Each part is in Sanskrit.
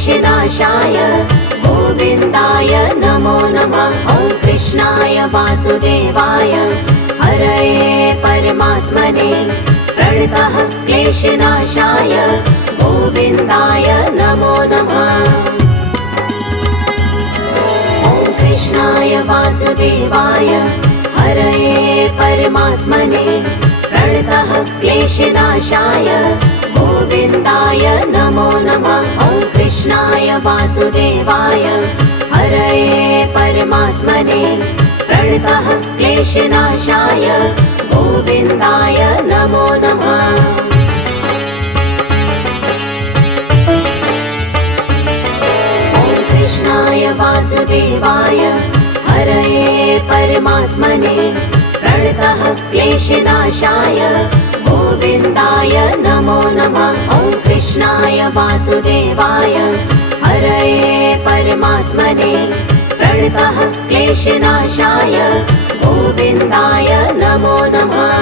क्लेशनाशाय गोविन्दाय नमो नमः। ॐ कृष्णाय वासुदेवाय हरये परमात्मने प्रणतः क्लेशनाशाय गोविन्दाय नमो नमः। ॐ कृष्णाय वासुदेवाय हरये परमात्मने प्रणतः क्लेशनाशाय गोविन्दाय नमो नमः। ॐ कृष्णाय वासुदेवाय हरये परमात्मने प्रणतः क्लेशनाशाय गोविन्दाय नमो नमः। ॐ कृष्णाय वासुदेवाय हरये परमात्मने प्रणतः क्लेशनाशाय गोविन्दाय नमो नमः। ॐ कृष्णाय वासुदेवाय हरये परमात्मने प्रणतः क्लेशनाशाय गोविन्दाय नमो नमः।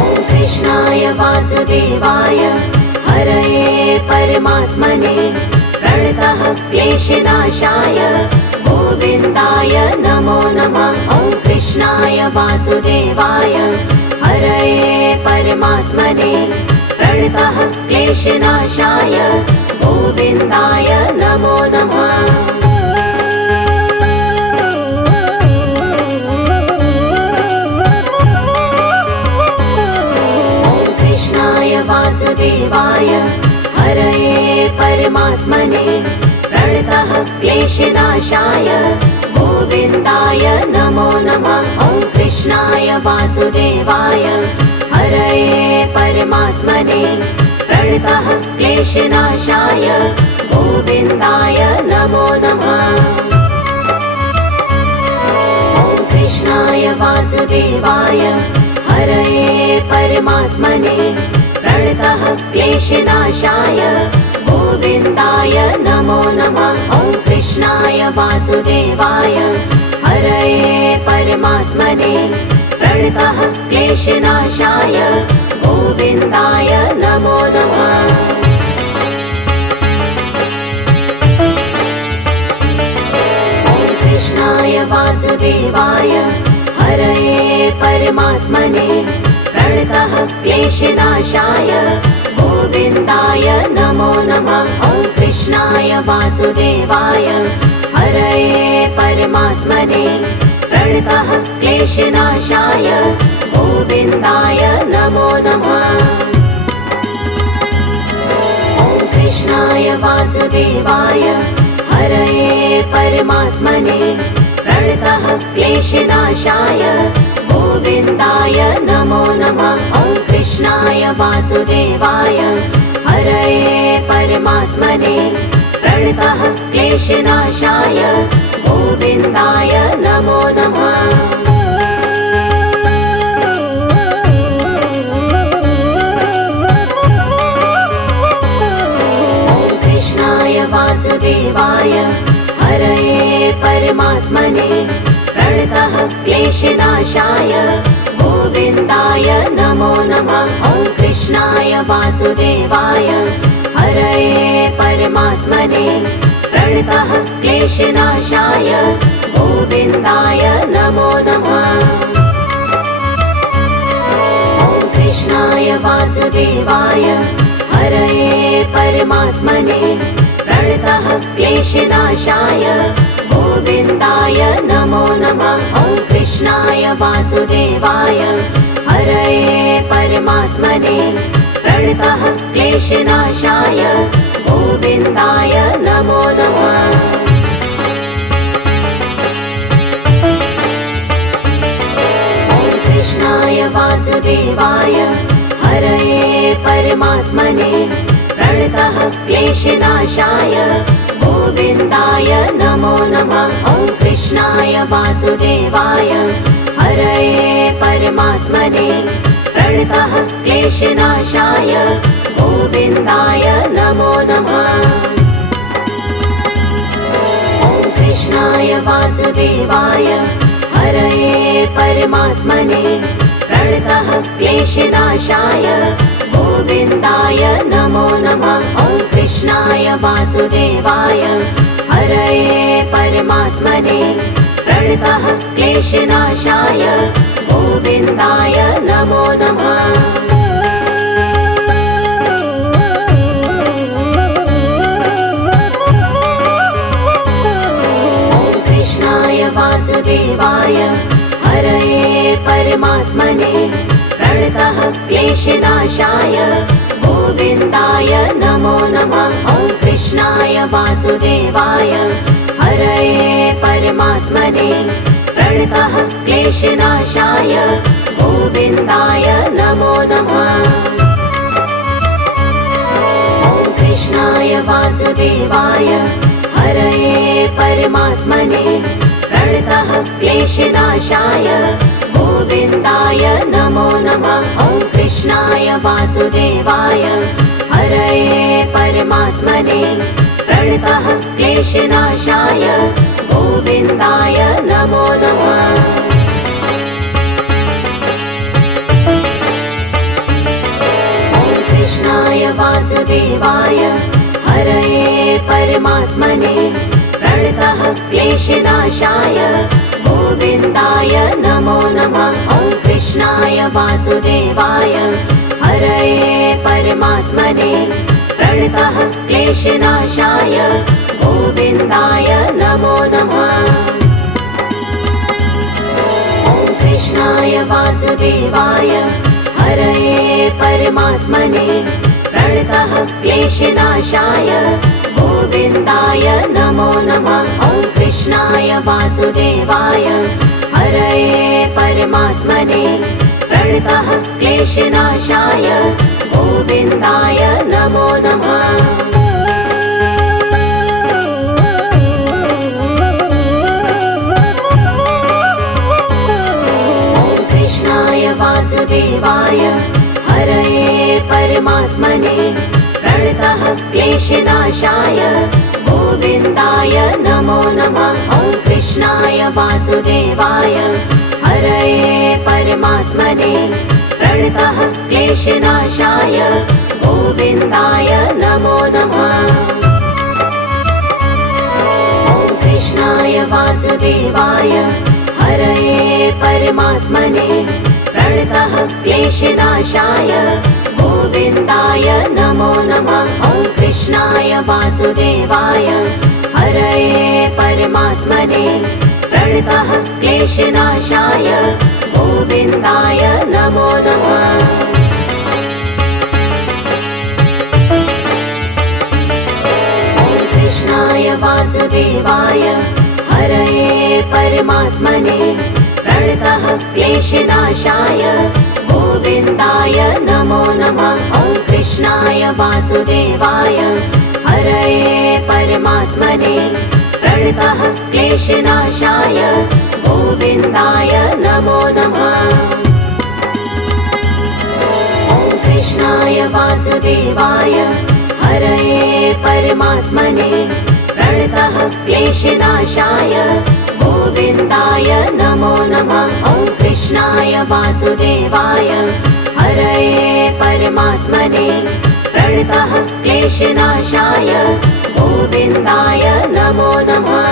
ॐ कृष्णाय वासुदेवाय हरये परमात्मने प्रणतः क्लेशनाशाय गोविन्दाय नमो नमः। ॐ कृष्णाय वासुदेवाय हरये परमात्मने प्रणतः क्लेशनाशाय गोविन्दाय नमो नमः। ॐ कृष्णाय वासुदेवाय हरये परमात्मने प्रणतः क्लेशनाशाय गोविन्दाय नमो नमः। ॐ कृष्णाय वासुदेवाय हरये परमात्मने प्रणतः क्लेशनाशाय गोविन्दाय नमो नमः। ॐ कृष्णाय वासुदेवाय हरये परमात्मने प्रणतः क्लेशनाशाय गोविन्दाय नमो नमः। ॐ कृष्णाय वासुदेवाय हरये परमात्मने प्रणतः क्लेशनाशाय गोविन्दाय नमो नमः। ॐ कृष्णाय वासुदेवाय हरये परमात्मने प्रणतः क्लेशनाशाय गोविन्दाय नमो नमः। ॐ कृष्णाय वासुदेवाय हरये परमात्मने प्रणतः क्लेशनाशाय गोविन्दाय नमो नमः। ॐ कृष्णाय वासुदेवाय हरये परमात्मने प्रणतः क्लेशनाशाय गोविन्दाय नमो नमः। ॐ कृष्णाय वासुदेवाय हरये परमात्मने प्रणतः क्लेशनाशाय गोविन्दाय नमो नमः। ॐ कृष्णाय वासुदेवाय हरये परमात्मने प्रणतः क्लेशनाशाय गोविन्दाय नमो नमः। ॐ कृष्णाय वासुदेवाय हरये परमात्मने प्रणतः क्लेशनाशाय गोविन्दाय नमो नमः। ॐ कृष्णाय वासुदेवाय हरये परमात्मने प्रणतः क्लेशनाशाय गोविन्दाय नमो नमः। ॐ कृष्णाय वासुदेवाय हरये परमात्मने प्रणतः क्लेशनाशाय गोविन्दाय नमो नमः। ॐ कृष्णाय वासुदेवाय हरये परमात्मने प्रणतः क्लेशनाशाय गोविन्दाय नमो नमः। ॐ कृष्णाय वासुदेवाय हरये परमात्मने प्रणतः क्लेशनाशाय गोविन्दाय नमो नमः। ॐ कृष्णाय वासुदेवाय हरये परमात्मने प्रणतः क्लेशनाशाय गोविन्दाय नमो नमः। वासुदेवाय हरये परमात्मने प्रणतः क्लेशनाशाय गोविन्दाय नमो नमः। वासुदेवाय हरये परमात्मने प्रणतः क्लेशनाशाय गोविन्दाय नमो नमः। ॐ कृष्णाय वासुदेवाय हरये परमात्मने प्रणतः क्लेशनाशाय गोविन्दाय नमो नमः। ॐ कृष्णाय वासुदेवाय हरये परमात्मने प्रणतः क्लेशनाशाय गोविन्दाय नमो नमः। ॐ कृष्णाय वासुदेवाय हरये परमात्मने प्रणतः क्लेशनाशाय गोविन्दाय नमो नमः। ॐ कृष्णाय वासुदेवाय हरये परमात्मने प्रणतः क्लेशनाशाय गोविन्दाय नमो नमः। ॐ कृष्णाय वासुदेवाय हरये परमात्मने प्रणतः क्लेशनाशाय गोविन्दाय नमो नमः। ॐ कृष्णाय वासुदेवाय हरये परमात्मने प्रणतः क्लेशनाशाय गोविन्दाय नमो नमः। ॐ कृष्णाय वासुदेवाय हरये परमात्मने प्रणतः क्लेशनाशाय गोविन्दाय नमो नमः। ॐ कृष्णाय वासुदेवाय हरये परमात्मने प्रणतः क्लेशनाशाय गोविन्दाय नमो नमः। ॐ कृष्णाय वासुदेवाय हरये परमात्मने प्रणतः क्लेशनाशाय गोविन्दाय नमो नमः। ॐ कृष्णाय वासुदेवाय हरये परमात्मने प्रणतः क्लेशनाशाय गोविन्दाय नमो नमः। ॐ कृष्णाय वासुदेवाय हरये परमात्मने प्रणतः क्लेशनाशाय गोविन्दाय नमो नमः। ॐ कृष्णाय वासुदेवाय हरये परमात्मने प्रणतः क्लेशनाशाय गोविन्दाय नमो नमः। ॐ कृष्णाय वासुदेवाय हरये परमात्मने प्रणतः क्लेशनाशाय गोविन्दाय नमो नमः। ॐ कृष्णाय वासुदेवाय हरये परमात्मने प्रणतः क्लेशनाशाय गोविन्दाय नमो नमः। ॐ कृष्णाय वासुदेवाय हरये परमात्मने प्रणतः क्लेशनाशाय गोविन्दाय नमो नमः।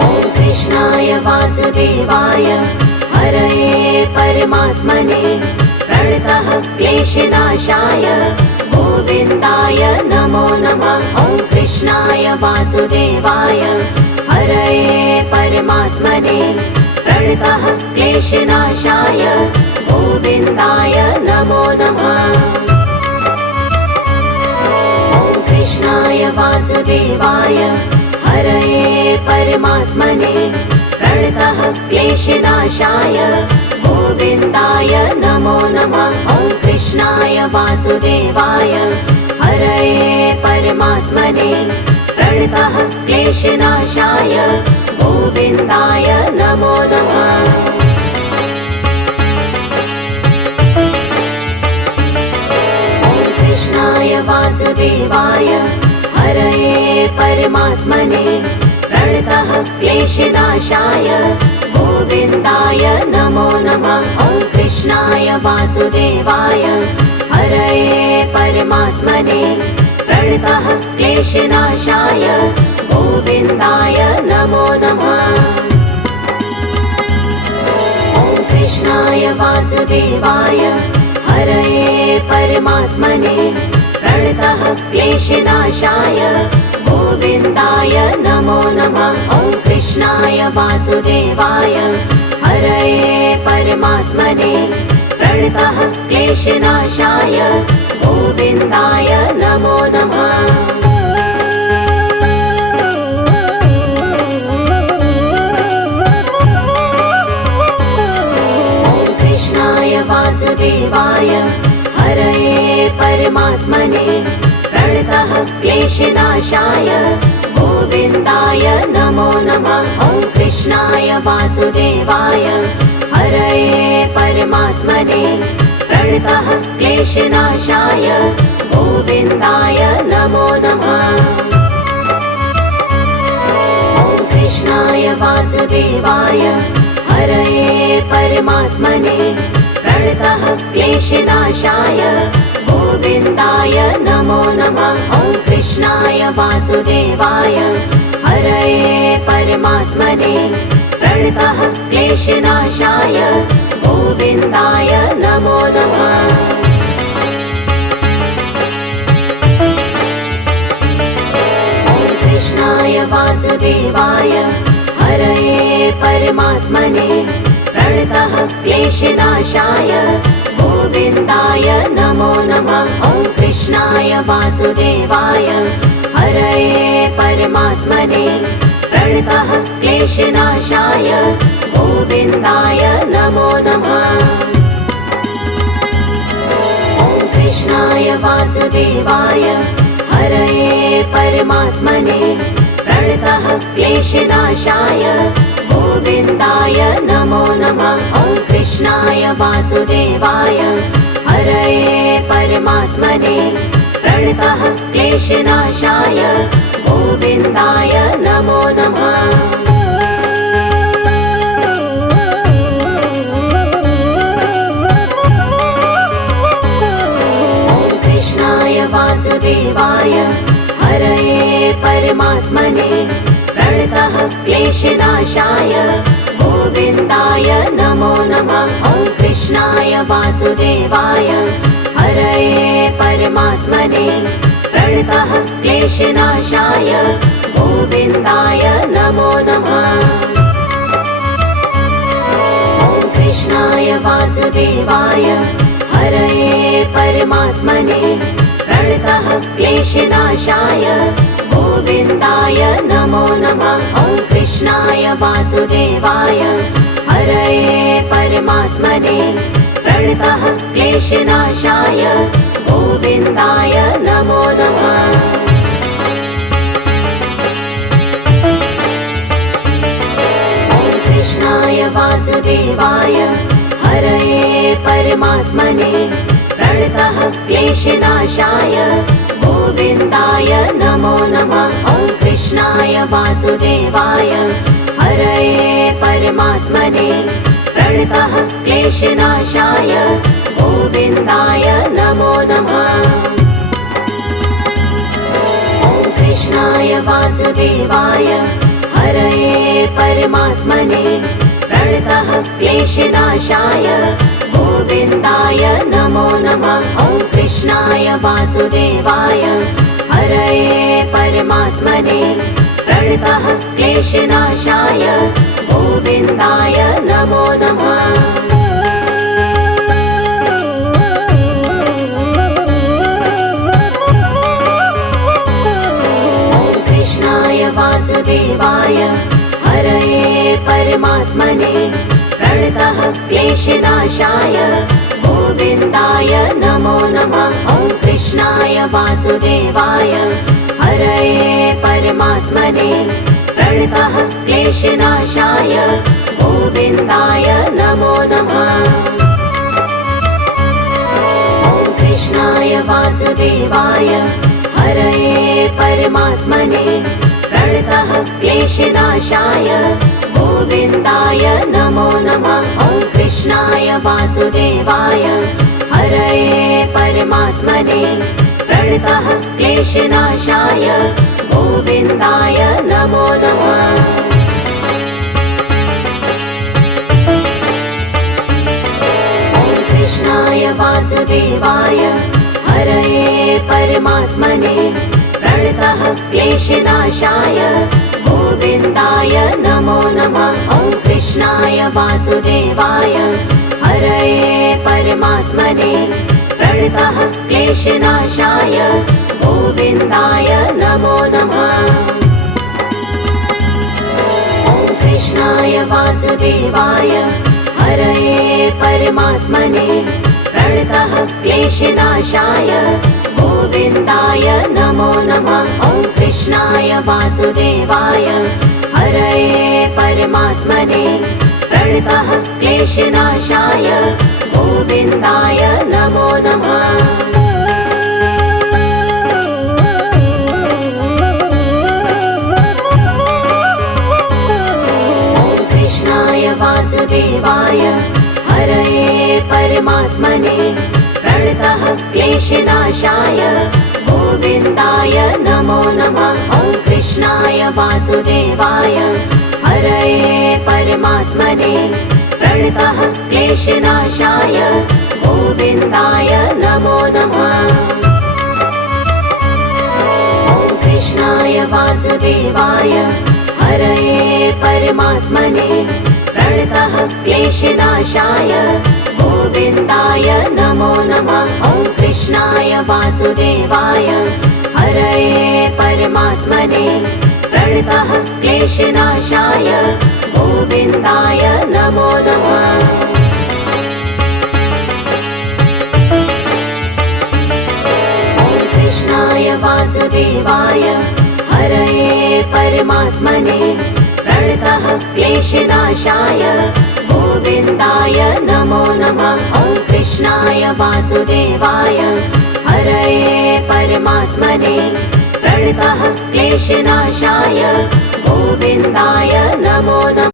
ॐ कृष्णाय वासुदेवाय हरये परमात्मने प्रणतः क्लेशनाशाय गोविन्दाय नमो नमः। ॐ कृष्णाय वासुदेवाय हरये परमात्मने प्रणतः क्लेशनाशाय गोविन्दाय नमो नमः। ॐ कृष्णाय वासुदेवाय हरये परमात्मने प्रणतः क्लेशनाशाय गोविन्दाय नमो नमः। ॐ कृष्णाय वासुदेवाय हरये परमात्मने प्रणतः क्लेशनाशाय गोविन्दाय नमो नमः। ॐ कृष्णाय वासुदेवाय हरये परमात्मने प्रणतः क्लेशनाशाय गोविन्दाय नमो नमः। वासुदेवाय हरये परमात्मने प्रणतः क्लेशनाशाय गोविन्दाय नमो नमः। ॐ कृष्णाय वासुदेवाय हरये परमात्मने प्रणतः क्लेशनाशाय गोविन्दाय नमो नमः। ॐ कृष्णाय वासुदेवाय हरये परमात्मने प्रणतः क्लेशनाशाय गोविन्दाय नमो नमः। ॐ कृष्णाय वासुदेवाय हरये परमात्मने प्रणतः क्लेशनाशाय गोविन्दाय नमो नमः। ॐ कृष्णाय वासुदेवाय हरये परमात्मने प्रणतः क्लेशनाशाय गोविन्दाय नमो नमः। ॐ कृष्णाय वासुदेवाय हरये परमात्मने प्रणतः क्लेशनाशाय गोविन्दाय नमो नमः। ॐ कृष्णाय वासुदेवाय हरये परमात्मने प्रणतः क्लेशनाशाय गोविन्दाय नमो नमः। ॐ कृष्णाय वासुदेवाय हरये परमात्मने प्रणतः क्लेशनाशाय गोविन्दाय नमो नमः। ॐ कृष्णाय वासुदेवाय हरये परमात्मने प्रणतः क्लेशनाशाय गोविन्दाय नमो नमः। ॐ कृष्णाय वासुदेवाय हरये परमात्मने प्रणतः क्लेशनाशाय गोविन्दाय नमो नमः। ॐ कृष्णाय वासुदेवाय हरये परमात्मने प्रणतः क्लेशनाशाय गोविन्दाय नमो नमः। ॐ कृष्णाय वासुदेवाय हरये परमात्मने प्रणतः क्लेशनाशाय गोविन्दाय नमो नमः। ॐ कृष्णाय वासुदेवाय हरये परमात्मने प्रणतः क्लेशनाशाय गोविन्दाय नमो नमः। ॐ कृष्णाय वासुदेवाय हरये परमात्मने प्रणतः क्लेशनाशाय गोविन्दाय नमो नमः। ॐ कृष्णाय वासुदेवाय हरये परमात्मने प्रणतः क्लेशनाशाय गोविन्दाय नमो नमः। ॐ कृष्णाय वासुदेवाय हरये परमात्मने प्रणतः क्लेशनाशाय गोविन्दाय नमो नमः। ॐ कृष्णाय वासुदेवाय हरये परमात्मने प्रणतः क्लेशनाशाय गोविन्दाय नमो नमः। ॐ कृष्णाय वासुदेवाय हरये परमात्मने प्रणतः क्लेशनाशाय गोविन्दाय नमो नमः। ॐ कृष्णाय वासुदेवाय हरये परमात्मने प्रणतः क्लेशनाशाय गोविन्दाय नमो नमः। ॐ कृष्णाय वासुदेवाय हरये परमात्मने प्रणतः क्लेशनाशाय गोविन्दाय नमो नमः। ॐ कृष्णाय वासुदेवाय हरये परमात्मने प्रणतः क्लेशनाशाय गोविन्दाय नमो नमः। ॐ कृष्णाय वासुदेवाय हरये परमात्मने प्रणतः क्लेशनाशाय गोविन्दाय नमो नमः। ॐ कृष्णाय वासुदेवाय परमात्मने प्रणतः क्लेशनाशाय गोविन्दाय नमो नमः। ॐ कृष्णाय वासुदेवाय हरये परमात्मने प्रणतः क्लेशनाशाय गोविन्दाय नमो नमः। ॐ कृष्णाय वासुदेवाय हरये परमात्मने प्रणतः क्लेशनाशाय गोविन्दाय नमो नमः। ॐ कृष्णाय वासुदेवाय हरये परमात्मने प्रणतः क्लेशनाशाय गोविन्दाय नमो नमः। ॐ कृष्णाय वासुदेवाय हरये परमात्मने प्रणतः क्लेशनाशाय गोविन्दाय नमो नमः। ॐ कृष्णाय वासुदेवाय हरये परमात्मने प्रणतः क्लेशनाशाय गोविन्दाय नमो नमः। ॐ कृष्णाय वासुदेवाय हरये परमात्मने प्रणतः क्लेशनाशाय गोविन्दाय नमो नमः। ॐ कृष्णाय वासुदेवाय हरये परमात्मने प्रणतः क्लेशनाशाय गोविन्दाय नमो नमः। ॐ कृष्णाय वासुदेवाय हरये परमात्मने प्रणतः क्लेशनाशाय गोविन्दाय नमो नमः। ॐ कृष्णाय वासुदेवाय हरये परमात्मने प्रणतः क्लेशनाशाय गोविन्दाय नमो नमः। ॐ कृष्णाय वासुदेवाय हरये परमात्मने प्रणतः क्लेशनाशाय गोविन्दाय नमो नमः।